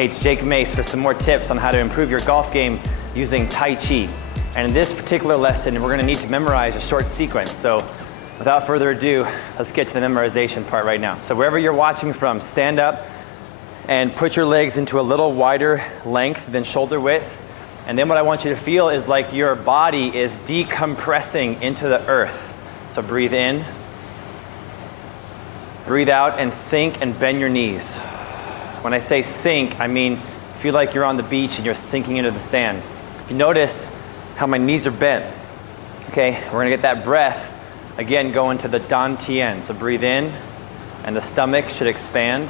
Hey, it's Jake Mace for some more tips on how to improve your golf game using Tai Chi. And in this particular lesson, we're going to need to memorize a short sequence. So without further ado, let's get to the memorization part right now. So wherever you're watching from, stand up and put your legs into a little wider length than shoulder width. And then what I want you to feel is like your body is decompressing into the earth. So breathe in, breathe out, and sink and bend your knees. When I say sink, I mean feel like you're on the beach and you're sinking into the sand. If you notice how my knees are bent, okay, we're gonna get that breath again going to the Dan Tien. So breathe in, and the stomach should expand.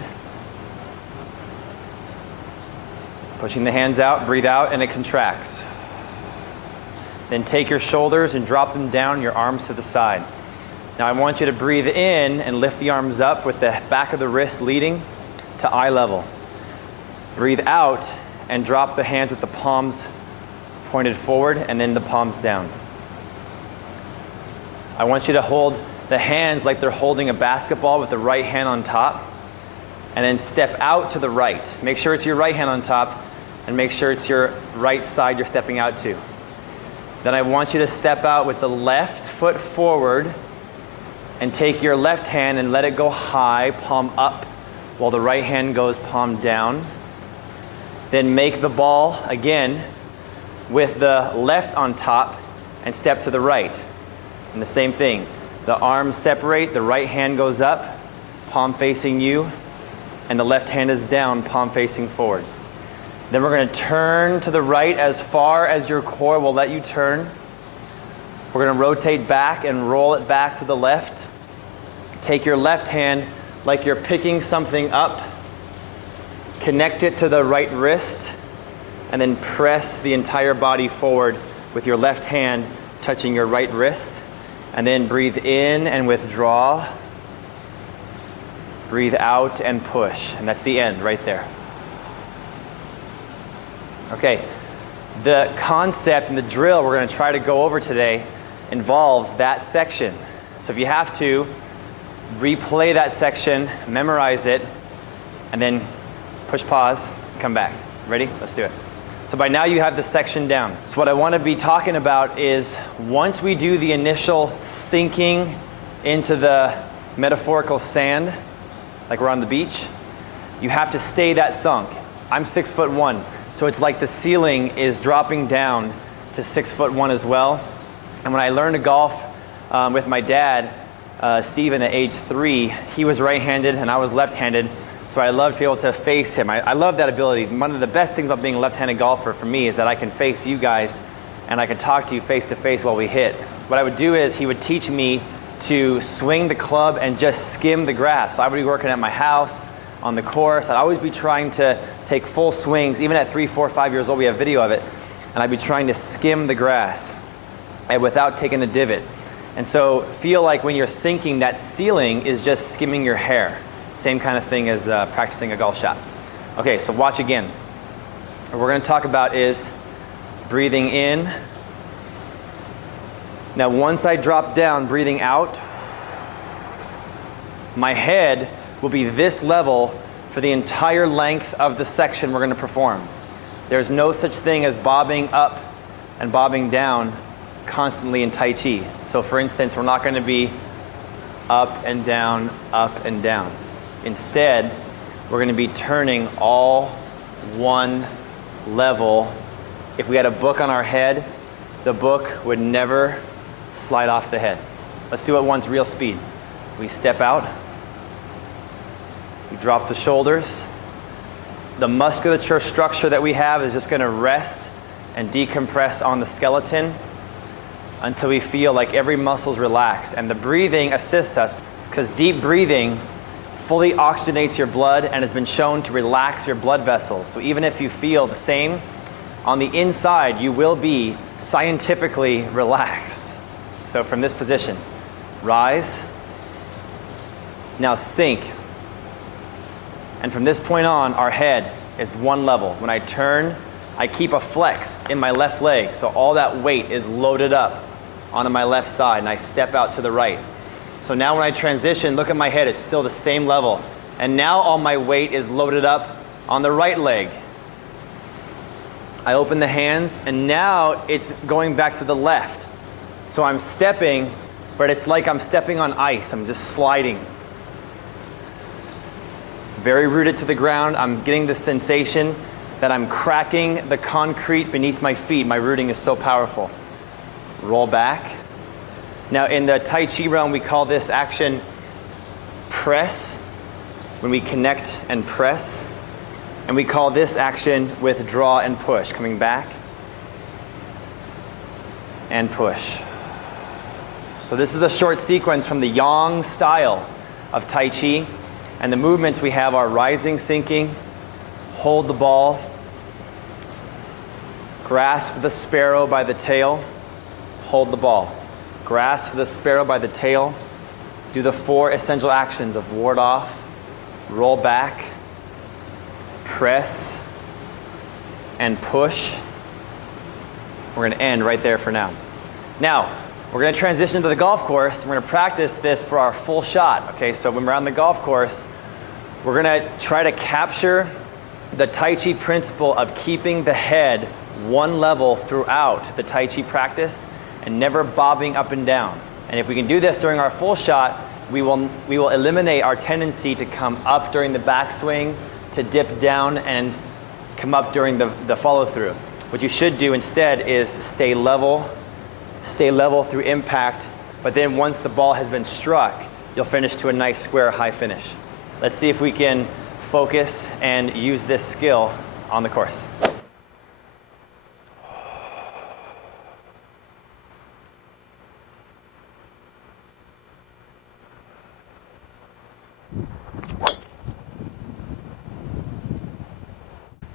Pushing the hands out, breathe out, and it contracts. Then take your shoulders and drop them down, your arms to the side. Now I want you to breathe in and lift the arms up with the back of the wrist leading to eye level. Breathe out and drop the hands with the palms pointed forward and then the palms down. I want you to hold the hands like they're holding a basketball with the right hand on top, and then step out to the right. Make sure it's your right hand on top, and make sure it's your right side you're stepping out to. Then I want you to step out with the left foot forward and take your left hand and let it go high, palm up, while the right hand goes palm down. Then make the ball again with the left on top and step to the right. And the same thing. The arms separate, the right hand goes up, palm facing you, and the left hand is down, palm facing forward. Then we're going to turn to the right as far as your core will let you turn. We're going to rotate back and roll it back to the left. Take your left hand like you're picking something up, connect it to the right wrist, and then press the entire body forward with your left hand touching your right wrist. And then breathe in and withdraw. Breathe out and push. And that's the end right there. Okay, the concept and the drill we're going to try to go over today involves that section. So if you have to, replay that section, memorize it, and then push pause, come back. Ready? Let's do it. So by now you have the section down. So what I want to be talking about is once we do the initial sinking into the metaphorical sand, like we're on the beach, you have to stay that sunk. I'm 6'1", so it's like the ceiling is dropping down to 6'1" as well. And when I learned to golf with my dad, Steven, at age 3, he was right-handed and I was left-handed, so I love to be able to face him. I love that ability. One of the best things about being a left-handed golfer for me is that I can face you guys and I can talk to you face-to-face while we hit. What I would do is he would teach me to swing the club and just skim the grass. So I would be working at my house, on the course. I'd always be trying to take full swings. Even at 3, 4, 5 years old, we have video of it. And I'd be trying to skim the grass without taking the divot. And so feel like when you're sinking, that ceiling is just skimming your hair. Same kind of thing as practicing a golf shot. Okay, so watch again. What we're going to talk about is breathing in. Now once I drop down, breathing out, my head will be this level for the entire length of the section we're going to perform. There's no such thing as bobbing up and bobbing down constantly in Tai Chi. So for instance, we're not going to be up and down, up and down. Instead, we're going to be turning all one level. If we had a book on our head, the book would never slide off the head. Let's do it once, real speed. We step out. We drop the shoulders. The musculature structure that we have is just going to rest and decompress on the skeleton until we feel like every muscle's relaxed. And the breathing assists us because deep breathing fully oxygenates your blood and has been shown to relax your blood vessels. So even if you feel the same, on the inside you will be scientifically relaxed. So from this position, rise, now sink. And from this point on, our head is one level. When I turn, I keep a flex in my left leg, so all that weight is loaded up onto my left side, and I step out to the right. So now when I transition, look at my head, it's still the same level. And now all my weight is loaded up On the right leg, I open the hands, and now it's going back to the left. So I'm stepping, but it's like I'm stepping on ice. I'm just sliding. Very rooted to the ground. I'm getting the sensation that I'm cracking the concrete beneath my feet. My rooting is so powerful. Roll back. Now in the Tai Chi realm, we call this action press, when we connect and press. And we call this action withdraw and push, coming back and push. So this is a short sequence from the Yang style of Tai Chi. And the movements we have are rising, sinking, hold the ball, grasp the sparrow by the tail, hold the ball. Grasp the sparrow by the tail, do the 4 essential actions of ward off, roll back, press, and push. We're going to end right there for now. Now, we're going to transition to the golf course. We're going to practice this for our full shot. Okay, so when we're on the golf course, we're going to try to capture the Tai Chi principle of keeping the head one level throughout the Tai Chi practice and never bobbing up and down. And if we can do this during our full shot, we will eliminate our tendency to come up during the backswing, to dip down and come up during the follow through. What you should do instead is stay level through impact, but then once the ball has been struck, you'll finish to a nice square high finish. Let's see if we can focus and use this skill on the course.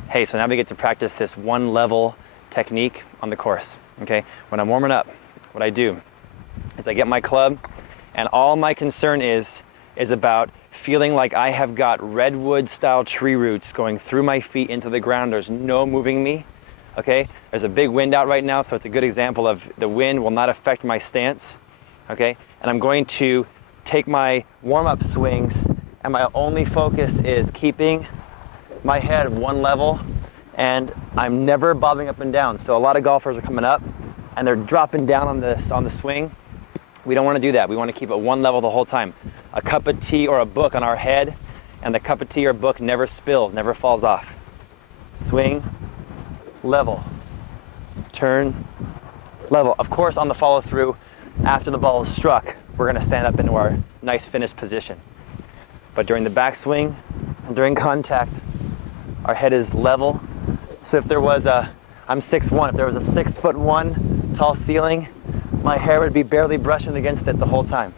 Hey, so now we get to practice this one level technique on the course, okay? When I'm warming up, what I do is I get my club, and all my concern is about feeling like I have got redwood style tree roots going through my feet into the ground. There's no moving me, okay? There's a big wind out right now, so it's a good example of the wind will not affect my stance, okay? And I'm going to take my warm-up swings, and my only focus is keeping my head one level, and I'm never bobbing up and down. So a lot of golfers are coming up and they're dropping down on the swing. We don't want to do that. We want to keep it one level the whole time. A cup of tea or a book on our head, and the cup of tea or book never spills, never falls off. Swing, level, turn, level. Of course, on the follow through, after the ball is struck, we're going to stand up into our nice finished position. But during the backswing and during contact, our head is level. So if there was I'm 6'1", if there was a 6'1" tall ceiling, my hair would be barely brushing against it the whole time.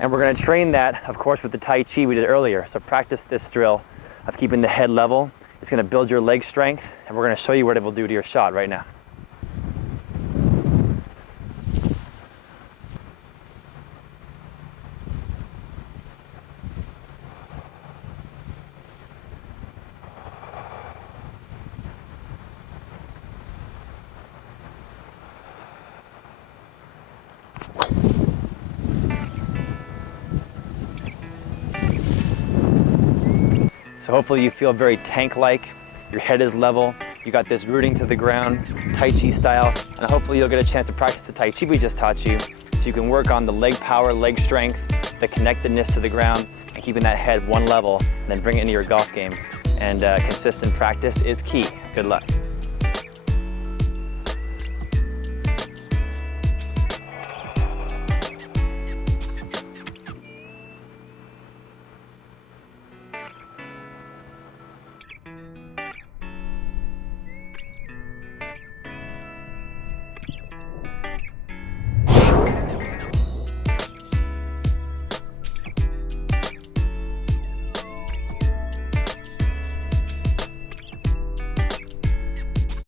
And we're going to train that, of course, with the Tai Chi we did earlier. So practice this drill of keeping the head level. It's going to build your leg strength, and we're going to show you what it will do to your shot right now. So hopefully you feel very tank-like, your head is level, you got this rooting to the ground, Tai Chi style, and hopefully you'll get a chance to practice the Tai Chi we just taught you, so you can work on the leg power, leg strength, the connectedness to the ground, and keeping that head one level, and then bring it into your golf game. And consistent practice is key. Good luck.